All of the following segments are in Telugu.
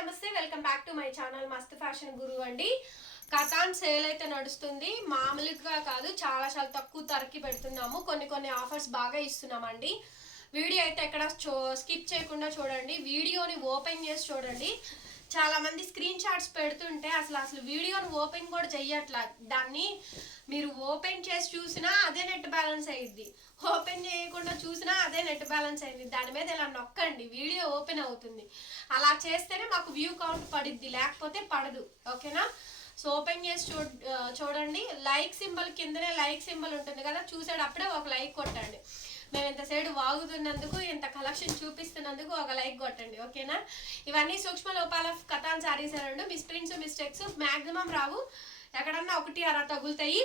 నమస్తే welcome back to my channel మస్త్ ఫ్యాషన్ గురు అండి. కథాన్ సేల్ అయితే నడుస్తుంది. మామూలుగా కాదు చాలా చాలా తక్కువ ధరకి పెడుతున్నాము. కొన్ని కొన్ని ఆఫర్స్ బాగా ఇస్తున్నామండి. వీడియో అయితే ఎక్కడ చో స్కిప్ చేయకుండా చూడండి. వీడియోని ఓపెన్ చేసి చూడండి. చాలా మంది స్క్రీన్ షాట్స్ పెడుతుంటే అసలు అసలు వీడియోని ఓపెన్ కూడా చెయ్యట్లా. దాన్ని మీరు ఓపెన్ చేసి చూసినా అదే నెట్ బ్యాలెన్స్ అయ్యిద్ది ఓపెన్ చేయకుండా చూసినా అదే నెట్ బ్యాలెన్స్ అయింది దాని మీద ఇలా నొక్కండి. వీడియో ఓపెన్ అవుతుంది. అలా చేస్తేనే మాకు వ్యూ కౌంట్ పడిద్ది. లేకపోతే పడదు. ఓకేనా సో ఓపెన్ చేసి చూ చూడండి. లైక్ సింబల్ కిందనే లైక్ సింబల్ ఉంటుంది కదా? చూసేటప్పుడే ఒక లైక్ కొట్టండి. మేము ఇంత సైడ్ వాగుతున్నందుకు ఇంత కలెక్షన్ చూపిస్తున్నందుకు ఒక లైక్ కొట్టండి ఓకేనా? ఇవన్నీ సూక్ష్మ లోపాల కథాన్ సారీస్ అండి మిస్ప్రింట్స్ మిస్టేక్స్ మాక్సిమం రావు. ఎక్కడన్నా ఒకటి అలా తగులుతాయి.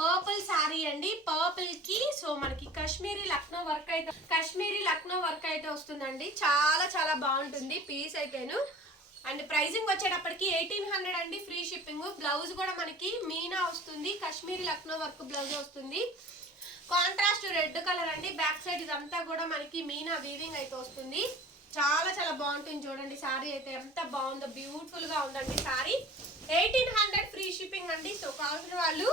పర్పుల్ శారీ అండి. పర్పుల్కి సో మనకి కాశ్మీరీ లక్నో వర్క్ అయితే కాశ్మీరీ లక్నో వర్క్ అయితే వస్తుందండి. చాలా చాలా బాగుంటుంది పీస్ అయితేను. అండ్ ప్రైజింగ్ వచ్చేటప్పటికి ఎయిటీన్ హండ్రెడ్ అండి ఫ్రీ షిప్పింగ్. బ్లౌజ్ కూడా మనకి మీనా వస్తుంది. కాశ్మీరీ లక్నో వర్క్ బ్లౌజ్ వస్తుంది. కాంట్రాస్ట్ రెడ్ కలర్ అండి. బ్యాక్ సైడ్ ఇదంతా కూడా మనకి మీనా వీవింగ్ అయితే వస్తుంది. చాలా చాలా బాగుంటుంది చూడండి. సారీ అయితే ఎంత బాగుందో బ్యూటిఫుల్గా ఉందండి sorry eighteen hundred free shipping అండి. సో కావాల్సిన వాళ్ళు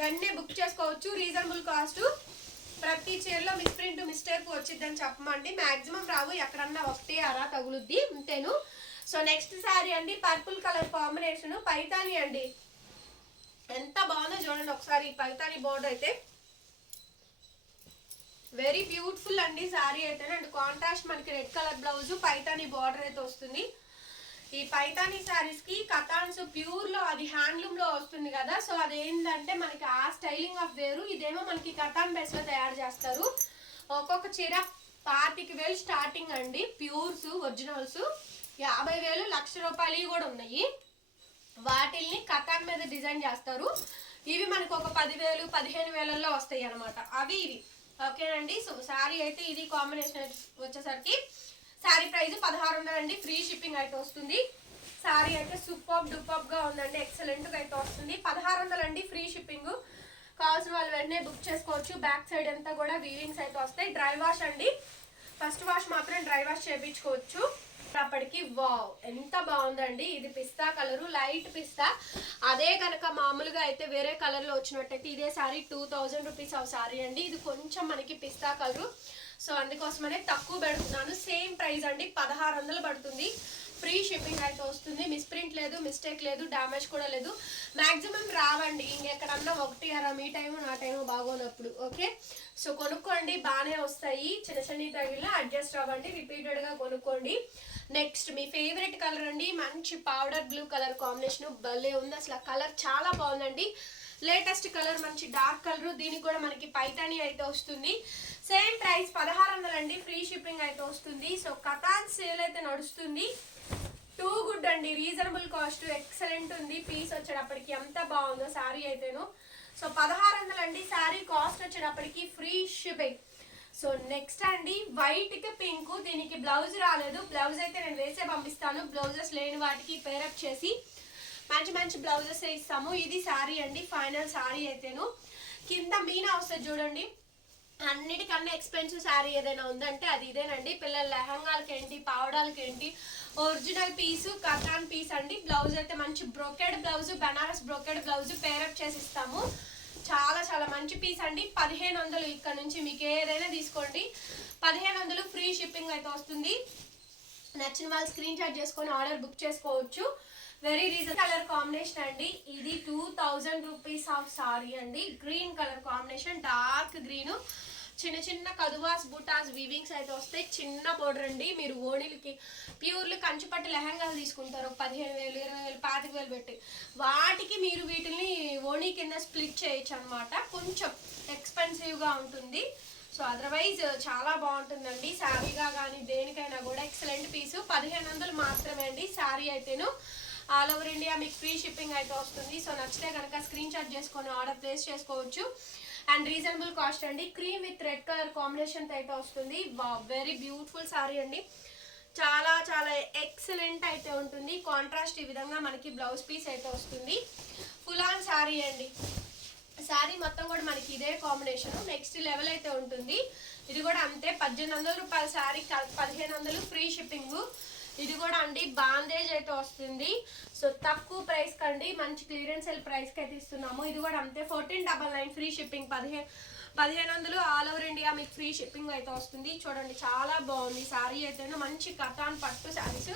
వెంటనే బుక్ చేసుకోవచ్చు. Reasonable cost. ప్రతి చీరలో మిస్ప్రింట్ మిస్టేక్ వచ్చిద్దని చెప్పమండి. మాక్సిమం రావు. ఎక్కడన్నా ఒకటి అరా తగులుద్ది. అంతేను. సో నెక్స్ట్ శారీ అండి. Purple colour combination. పైతాని అండి. ఎంత బాగుందో చూడండి. ఒకసారి పైతాని బోర్డు అయితే. వెరీ బ్యూటిఫుల్ అండి శారీ అయితే. అండ్ కాంట్రాస్ట్ మనకి red colour blouse Paithani border అయితే వస్తుంది. ఈ పైతాని శారీస్కి కథాన్స్ ప్యూర్లో అది హ్యాండ్లూమ్లో వస్తుంది కదా. సో అదేంటంటే మనకి ఆ స్టైలింగ్ ఆఫ్ వేరు ఇదేమో మనకి కథాన్ బేస్లో తయారు చేస్తారు. ఒక్కొక్క చీర పాతిక వేలు స్టార్టింగ్ అండి. ప్యూర్స్ ఒరిజినల్స్ యాభై వేలు లక్ష రూపాయలు కూడా ఉన్నాయి. వాటిల్ని కథాన్ మీద డిజైన్ చేస్తారు. ఇవి మనకు ఒక పదివేలు పదిహేను వేలల్లో వస్తాయి అనమాట అవి ఇవి. ఓకేనండి. సో శారీ అయితే ఇది కాంబినేషన్ వచ్చేసరికి శారీ ప్రైస్ పదహారు వందలు అండి ఫ్రీ షిప్పింగ్ అయితే వస్తుంది. శారీ అయితే సూపర్ డూపర్గా ఉందండి. ఎక్సలెంట్గా అయితే వస్తుంది. పదహారు వందలు అండి ఫ్రీ షిప్పింగ్ కావాల్సిన వాళ్ళు వెంటనే బుక్ చేసుకోవచ్చు. బ్యాక్ సైడ్ అంతా కూడా వీవింగ్స్ అయితే వస్తాయి. డ్రై వాష్ అండి. ఫస్ట్ వాష్ మాత్రం డ్రై వాష్ చేయించుకోవచ్చు అప్పటికి వావ్ ఎంత బాగుందండి. ఇది పిస్తా కలరు లైట్ పిస్తా. అదే కనుక మామూలుగా అయితే వేరే కలర్లో వచ్చినట్టయితే ఇదే సారీ టూ థౌజండ్ రూపీస్ ఆ సారీ అండి. ఇది కొంచెం మనకి పిస్తా కలరు. సో అందుకోసమనే తక్కువ పెడుతున్నాను. సేమ్ ప్రైస్ అండి పదహారు వందలు పడుతుంది. ఫ్రీ షిప్పింగ్ అయితే వస్తుంది. మిస్ప్రింట్ లేదు మిస్టేక్ లేదు డ్యామేజ్ కూడా లేదు. మ్యాక్సిమం రావండి. ఇంకెక్కడన్నా ఒకటి అరా మీ టైము నా టైము బాగోనప్పుడు. ఓకే? సో కొనుక్కోండి. బాగానే వస్తాయి. చిన్న చిన్న తగిలిన అడ్జస్ట్ అవ్వండి. రిపీటెడ్గా కొనుక్కోండి. నెక్స్ట్ మీ ఫేవరెట్ కలర్ అండి. మంచి పౌడర్ బ్లూ కలర్ కాంబినేషన్. భలే ఉంది. అసలు కలర్ చాలా బాగుందండి. లేటెస్ట్ కలర్ మంచి డార్క్ కలర్. దీనికి కూడా మనకి పైతాని అయితే వస్తుంది. సేమ్ ప్రైస్ పదహారు వందలు అండి. ఫ్రీ షిప్పింగ్ అయితే వస్తుంది. సో కథాన్ సేల్ అయితే నడుస్తుంది. టూ గుడ్ అండి. రీజనబుల్ కాస్ట్ ఎక్సలెంట్ ఉంది. పీస్ వచ్చేటప్పటికి ఎంత బాగుందో శారీ అయితేను. సో పదహారు వందలు అండి. శారీ కాస్ట్ వచ్చేటప్పటికి ఫ్రీ షిప్పింగ్ సో నెక్స్ట్ అండి. వైట్కి పింక్ దీనికి బ్లౌజ్ రాలేదు. బ్లౌజ్ అయితే నేను వేసే పంపిస్తాను. బ్లౌజెస్ లేని వాటికి పేరప్ చేసి మంచి మంచి బ్లౌజెస్ ఇస్తాము ఇది శారీ అండి ఫైనల్ శారీ అయితేను. కింద మీనా వస్తుంది చూడండి. అన్నిటికన్నా ఎక్స్పెన్సివ్ శారీ ఏదైనా ఉందంటే అది ఇదేనండి. పిల్లల లెహంగాలకి ఏంటి పావడాలకి ఏంటి ఒరిజినల్ పీసు కథాన్ పీస్ అండి. బ్లౌజ్ అయితే మంచి brocade blouse Banaras brocade blouse pair up చేసి ఇస్తాము. చాలా చాలా మంచి పీస్ అండి. పదిహేను వందలు ఇక్కడ నుంచి మీకు ఏదైనా తీసుకోండి. పదిహేను వందలు ఫ్రీ షిప్పింగ్ అయితే వస్తుంది. నచ్చిన వాళ్ళు స్క్రీన్ షాట్ చేసుకొని ఆర్డర్ బుక్ చేసుకోవచ్చు. వెరీ రీజన్ కలర్ కాంబినేషన్ అండి. ఇది two thousand rupees of sari అండి. Green colour combination dark green. చిన్న చిన్న కదువాస్ బుటాస్ వీవింగ్స్ అయితే వస్తాయి. చిన్న బోర్డర్ అండి. మీరు ఓణిలకి ప్యూర్లు కంచిపట్టి లెహంగాలు తీసుకుంటారు. పదిహేను వేలు ఇరవై వేలు పాతిక వేలు పెట్టి. వాటికి మీరు వీటిని ఓణి కింద స్ప్లిట్ చేయొచ్చు అనమాట కొంచెం ఎక్స్పెన్సివ్గా ఉంటుంది. సో అదర్వైజ్ చాలా బాగుంటుందండి. శారీగా కానీ దేనికైనా కూడా ఎక్సలెంట్ పీసు. పదిహేను వందలు మాత్రమే అండి శారీ అయితేను. ఆల్ ఓవర్ ఇండియా మీకు ఫ్రీ షిప్పింగ్ అయితే వస్తుంది. సో నచ్చితే కనుక స్క్రీన్ షాట్ చేసుకొని ఆర్డర్ ప్లేస్ చేసుకోవచ్చు. అండ్ రీజనబుల్ కాస్ట్ అండి. Cream with red colour combination అయితే వస్తుంది. వెరీ బ్యూటిఫుల్ సారీ అండి. చాలా చాలా ఎక్సలెంట్ అయితే ఉంటుంది. కాంట్రాస్ట్ ఈ విధంగా మనకి బ్లౌజ్ పీస్ అయితే వస్తుంది. ఫుల్ ఆన్ శారీ అండి. శారీ మొత్తం కూడా మనకి ఇదే కాంబినేషన్. నెక్స్ట్ లెవెల్ అయితే ఉంటుంది. ఇది కూడా అంతే. పద్దెనిమిది వందల రూపాయల శారీ పదిహేను వందలు ఫ్రీ షిప్పింగ్. ఇది కూడా అండి బాందేజ్ అయితే వస్తుంది. సో తక్కువ ప్రైస్ కండి మంచి క్లియరెన్స్ సెల్ అయితే ఇస్తున్నాము. ఇది కూడా అంతే fourteen double nine free shipping పదిహేను పదిహేను వందలు ఆల్ ఓవర్ ఇండియా మీకు ఫ్రీ షిప్పింగ్ అయితే వస్తుంది. చూడండి చాలా బాగుంది. సారీ అయితే మంచి కథాన్ పట్టు శారీస్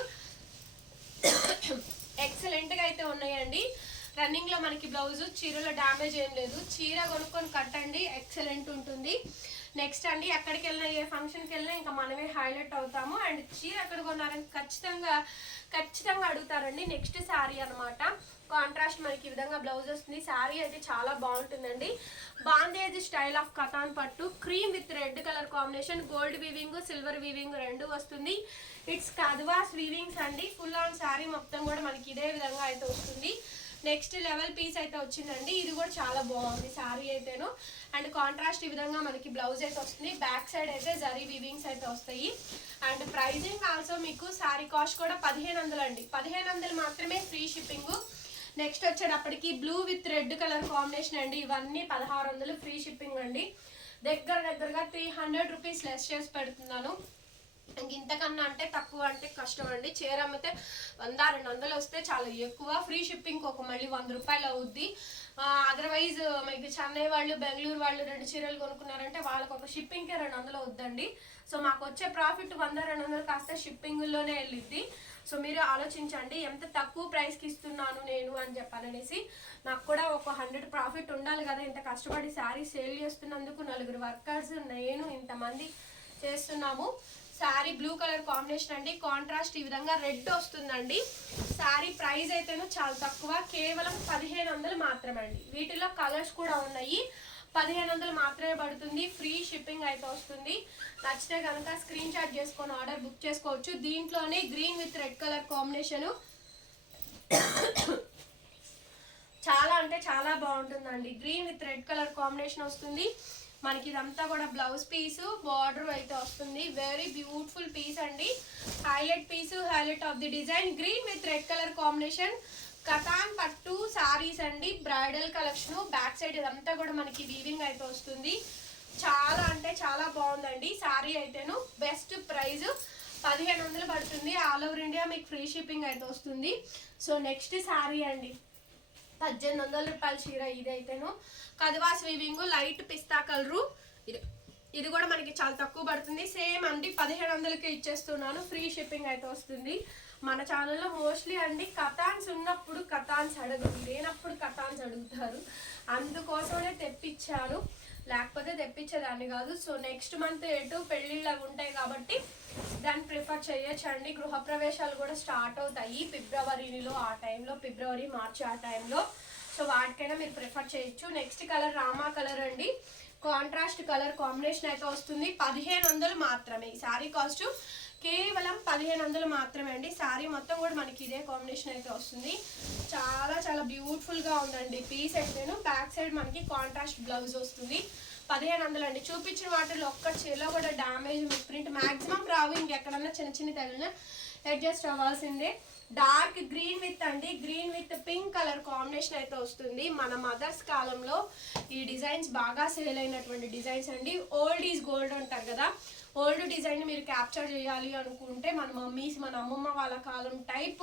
ఎక్సలెంట్గా అయితే ఉన్నాయండి. రన్నింగ్లో మనకి బ్లౌజ్ చీరలో డ్యామేజ్ ఏం లేదు. చీర కొనుక్కొని కట్టండి ఎక్సలెంట్ ఉంటుంది. నెక్స్ట్ అండి ఎక్కడికి వెళ్ళినా ఏ ఫంక్షన్కి వెళ్ళినా ఇంకా మనమే హైలైట్ అవుతాము. అండ్ చీర ఎక్కడ కొన్నారని ఖచ్చితంగా ఖచ్చితంగా అడుగుతారండి. నెక్స్ట్ శారీ అన్నమాట. కాంట్రాస్ట్ మనకి ఈ విధంగా బ్లౌజ్ వస్తుంది. శారీ అయితే చాలా బాగుంటుందండి. బాందేజ్ స్టైల్ ఆఫ్ కథాన్ పట్టు. Cream with red colour combination gold weaving silver weaving రెండు వస్తుంది. ఇట్స్ కద్వాస్ వీవింగ్స్ అండి. ఫుల్ ఆన్ శారీ మొత్తం కూడా మనకి ఇదే విధంగా అయితే వస్తుంది. నెక్స్ట్ లెవెల్ పీస్ అయితే వచ్చిందండి. ఇది కూడా చాలా బాగుంది శారీ అయితేను. అండ్ కాంట్రాస్ట్ ఈ విధంగా మనకి బ్లౌజ్ అయితే వస్తుంది. బ్యాక్ సైడ్ అయితే జరీ వీవింగ్స్ అయితే వస్తాయి. అండ్ ప్రైజింగ్ ఆల్సో మీకు శారీ కాస్ట్ కూడా పదిహేను వందలు అండి. పదిహేను వందలు మాత్రమే ఫ్రీ షిప్పింగ్. నెక్స్ట్ వచ్చేటప్పటికి blue with red colour combination అండి. ఇవన్నీ పదహారు వందలు ఫ్రీ షిప్పింగ్ అండి. దగ్గర దగ్గరగా త్రీ హండ్రెడ్ రూపీస్ లెస్ చేసి పెడుతున్నాను. ఇంతకన్నా అంటే తక్కువ అంటే కష్టం అండి చీర అమ్మితే వంద రెండు వందలు వస్తే చాలా. ఎక్కువ ఫ్రీ షిప్పింగ్ ఒక మళ్ళీ వంద రూపాయలు అవుద్ది. అదర్వైజ్ మీకు చెన్నై వాళ్ళు బెంగళూరు వాళ్ళు రెండు చీరలు కొనుక్కున్నారంటే వాళ్ళకి ఒక షిప్పింగ్కే రెండు వందలు అవుద్దండి. సో మాకు వచ్చే ప్రాఫిట్ వంద రెండు వందలు కాస్త షిప్పింగ్లోనే వెళ్ళిద్ది. సో మీరు ఆలోచించండి ఎంత తక్కువ ప్రైస్కి ఇస్తున్నాను నేను అని చెప్పాలనేసి నాకు కూడా ఒక హండ్రెడ్ ప్రాఫిట్ ఉండాలి కదా. ఇంత కష్టపడి శారీ సేల్ చేస్తున్నందుకు నలుగురు వర్కర్స్ నేను ఇంతమంది చేస్తున్నాము. శారీ బ్లూ కలర్ కాంబినేషన్ అండి. కాంట్రాస్ట్ ఈ విధంగా రెడ్ వస్తుందండి. శారీ ప్రైస్ అయితేను చాలా తక్కువ. కేవలం పదిహేను వందలు మాత్రమే అండి. వీటిలో కలర్స్ కూడా ఉన్నాయి. పదిహేను వందలు మాత్రమే పడుతుంది. ఫ్రీ షిప్పింగ్ అయితే వస్తుంది. నచ్చితే కనుక స్క్రీన్ షాట్ చేసుకొని ఆర్డర్ బుక్ చేసుకోవచ్చు. దీంట్లోనే green with red colour combination. చాలా అంటే చాలా బాగుంటుందండి. Green with red colour combination వస్తుంది. మనకి ఇదంతా కూడా బ్లౌజ్ పీస్ బార్డర్ అయితే వస్తుంది. వెరీ బ్యూటిఫుల్ పీస్ అండి. Highlight piece highlight of the design green with red colour combination Katan పట్టు సారీస్ అండి. బ్రైడల్ కలెక్షన్ బ్యాక్ సైడ్ ఇదంతా కూడా మనకి వీవింగ్ అయితే వస్తుంది. చాలా అంటే చాలా బాగుందండి సారీ అయితేను. బెస్ట్ ప్రైజ్ పదిహేను వందలు పడుతుంది. ఆల్ ఓవర్ ఇండియా మీకు ఫ్రీ షిప్పింగ్ అయితే వస్తుంది. సో నెక్స్ట్ సారీ అండి. పద్దెనిమిది వందల రూపాయల చీర ఇదైతేను. కదవాస్ స్వీవింగ్ లైట్ పిస్తా కలరు. ఇది ఇది కూడా మనకి చాలా తక్కువ పడుతుంది. సేమ్ అండి పదిహేను వందలకి ఇచ్చేస్తున్నాను. ఫ్రీ షిప్పింగ్ అయితే వస్తుంది. మన ఛానల్లో మోస్ట్లీ అండి కథాన్స్ ఉన్నప్పుడు కథాన్స్ అడగరు. లేనప్పుడు కథాన్స్ అడుగుతారు. అందుకోసమే తెప్పించాను. లేకపోతే తెప్పించేదాన్ని కాదు. సో నెక్స్ట్ మంత్ ఎటు పెళ్ళిళ్ళు అవి ఉంటాయి కాబట్టి దాన్ని ప్రిఫర్ చేయొచ్చండి. గృహప్రవేశాలు కూడా స్టార్ట్ అవుతాయి ఫిబ్రవరిలో ఆ టైంలో ఫిబ్రవరి మార్చి ఆ టైంలో సో వాటికైనా మీరు ప్రిఫర్ చేయొచ్చు. నెక్స్ట్ కలర్ రామా కలర్ అండి. కాంట్రాస్ట్ కలర్ కాంబినేషన్ అయితే వస్తుంది. పదిహేను వందలు మాత్రమే. ఈ శారీ కాస్ట్ కేవలం పదిహేను వందలు మాత్రమే అండి. శారీ మొత్తం కూడా మనకి ఇదే కాంబినేషన్ అయితే వస్తుంది. చాలా చాలా బ్యూటిఫుల్గా ఉందండి. పీస్ అయితేను బ్యాక్ సైడ్ మనకి కాంట్రాస్ట్ బ్లౌజ్ వస్తుంది. పదిహేను వందలు అండి. చూపించిన వాటిలో ఒక్క చీరలో కూడా డ్యామేజ్ ప్రింట్ మాక్సిమం రావు ఇంకెక్కడన్నా చిన్న చిన్న తగిలిన అడ్జస్ట్ అవ్వాల్సిందే. డార్క్ గ్రీన్ విత్ అండి. Green with pink colour combination అయితే వస్తుంది. మన మదర్స్ కాలంలో ఈ డిజైన్స్ బాగా సేల్ అయినటువంటి డిజైన్స్ అండి. ఓల్డ్ ఈజ్ గోల్డ్ అంటారు కదా. ఓల్డ్ డిజైన్ మీరు క్యాప్చర్ చేయాలి అనుకుంటే మన మమ్మీస్ మన అమ్మమ్మ వాళ్ళ కాలం టైప్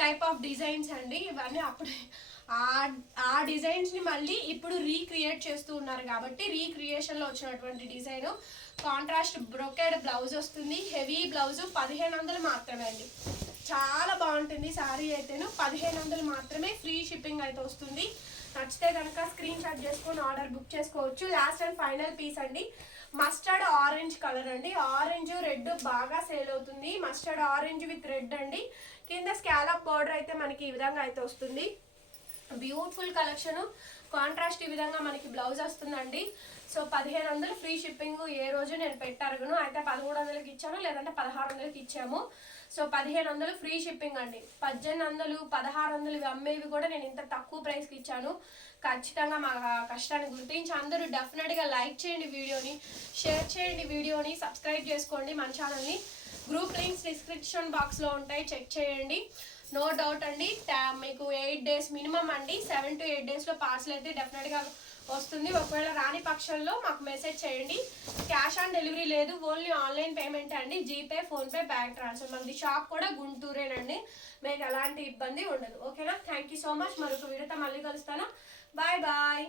టైప్ ఆఫ్ డిజైన్స్ అండి. ఇవన్నీ అప్పుడే ఆ ఆ డిజైన్స్ని మళ్ళీ ఇప్పుడు రీక్రియేట్ చేస్తూ ఉన్నారు కాబట్టి రీక్రియేషన్లో వచ్చినటువంటి డిజైన్. కాంట్రాస్ట్ బ్రొకెడ్ బ్లౌజ్ వస్తుంది. హెవీ బ్లౌజ్ పదిహేను వందలు మాత్రమే అండి. చాలా బాగుంటుంది శారీ అయితేను. పదిహేను వందలు మాత్రమే ఫ్రీ షిప్పింగ్ అయితే వస్తుంది. నచ్చితే కనుక స్క్రీన్ షాట్ చేసుకొని ఆర్డర్ బుక్ చేసుకోవచ్చు. లాస్ట్ అండ్ ఫైనల్ పీస్ అండి. మస్టర్డ్ ఆరెంజ్ కలర్ అండి. ఆరెంజ్ రెడ్ బాగా సేల్ అవుతుంది. మస్టర్డ్ ఆరెంజ్ విత్ రెడ్ అండి. కింద స్కాలప్ బోర్డర్ అయితే మనకి ఈ విధంగా అయితే వస్తుంది. బ్యూటిఫుల్ కలెక్షన్ కాంట్రాస్ట్ ఈ విధంగా మనకి బ్లౌజ్ వస్తుందండి. సో పదిహేను వందలు ఫ్రీ షిప్పింగ్ ఏ రోజు నేను పెట్టారును అయితే పదమూడు వందలకి ఇచ్చాను లేదంటే పదహారు వందలకి ఇచ్చాము. సో పదిహేను వందలు ఫ్రీ షిప్పింగ్ అండి. పద్దెనిమిది వందలు పదహారు వందలు అమ్మేవి కూడా నేను ఇంత తక్కువ ప్రైస్కి ఇచ్చాను. ఖచ్చితంగా మా కష్టాన్ని గుర్తించి అందరూ డెఫినెట్గా లైక్ చేయండి వీడియోని షేర్ చేయండి వీడియోని సబ్స్క్రైబ్ చేసుకోండి మన ఛానల్ని. గ్రూప్ లింక్స్ డిస్క్రిప్షన్ బాక్స్లో ఉంటాయి చెక్ చేయండి. నో డౌట్ అండి మీకు ఎయిట్ డేస్ మినిమం అండి. సెవెన్ టు ఎయిట్ డేస్లో పార్సల్ అయితే డెఫినెట్గా వస్తుంది. ఒకవేళ రాని పక్షంలో మాకు మెసేజ్ చేయండి. క్యాష్ ఆన్ డెలివరీ లేదు. ఓన్లీ ఆన్లైన్ పేమెంట్ అండి. GPay PhonePe bank transfer. మనది షాప్ కూడా గుంటూరేనండి. మీకు ఎలాంటి ఇబ్బంది ఉండదు. ఓకేనా? Thank you so much. మరొక వీడియోతో మళ్ళీ కలుస్తాను. Bye bye.